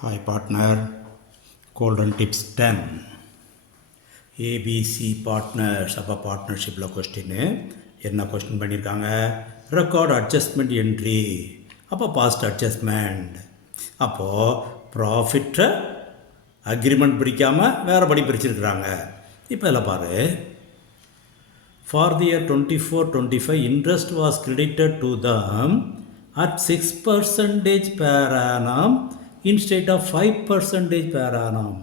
Hi partner, golden tips 10. ABC partners. அப்போ பார்ட்னர்ஷிப்பில் கொஸ்டின்னு என்ன question பண்ணியிருக்காங்க? Record adjustment entry. அப்போ பாஸ்ட் அட்ஜஸ்ட்மெண்ட். அப்போது ப்ராஃபிட்டை அக்ரிமெண்ட் பிடிக்காமல் வேறுபடி பிரிச்சிருக்கிறாங்க. இப்போ இதில் பாரு, for the year 24-25 interest was credited to them at 6% per annum instead of 5% per annum.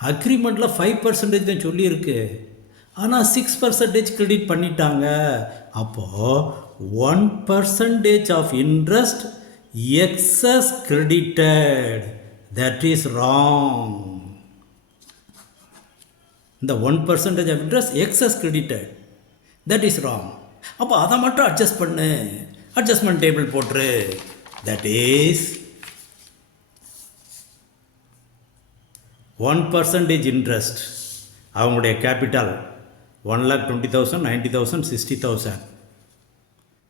அக்ரிமெண்ட்டில் 5% தான் சொல்லியிருக்கு, ஆனால் 6% கிரெடிட் பண்ணிட்டாங்க. அப்போது 1% of interest excess credited. That is wrong. இந்த 1% of interest excess credited, that is wrong. அப்போ அதை மட்டும் அட்ஜஸ்ட் பண்ணு, அட்ஜஸ்ட்மெண்ட் டேபிள் போட்டுரு. That is 1% interest. அவங்களுடைய கேபிட்டல் 1,20,000, 90,000, 60,000,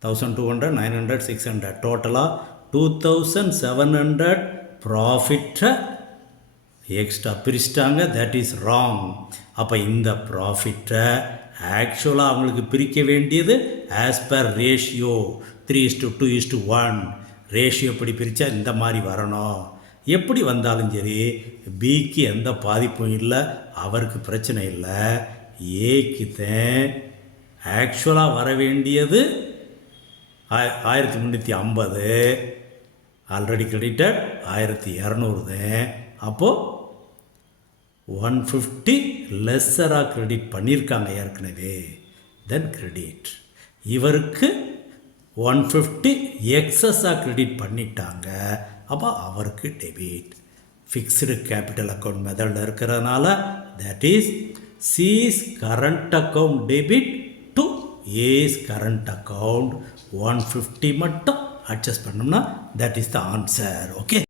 1,200, 900, 600, டோட்டலாக 2,700 ப்ராஃபிட்டை எக்ஸ்ட்ரா பிரிச்சிட்டாங்க. That is wrong. அப்போ இந்த ப்ராஃபிட்டை ஆக்சுவலாக அவங்களுக்கு பிரிக்க வேண்டியது ஆஸ் பர் ரேஷியோ 3:2:1 ரேஷியோ எப்படி பிரித்தா இந்த மாதிரி வரணும். எப்படி வந்தாலும் சரி, பிக்கு எந்த பாதிப்பும் இல்லை, அவருக்கு பிரச்சனை இல்லை. ஏக்கு தான் ஆக்சுவலாக வர வேண்டியது 1,350, ஆல்ரெடி கிரெடிட்டட் 1,200 தான். அப்போது 150 லெஸ்ஸராக கிரெடிட் பண்ணியிருக்காங்க ஏற்கனவே, தென் கிரெடிட். இவருக்கு 150 எக்ஸஸாக கிரெடிட் பண்ணிட்டாங்க, அப்போ அவருக்கு டெபிட். ஃபிக்ஸ்டு கேபிட்டல் அக்கௌண்ட் மெத்தடில் இருக்கிறதுனால that is this current account debit to as current account. 150 மட்டும் அட்ஜஸ்ட் பண்ணோம்னா that is the answer. Okay.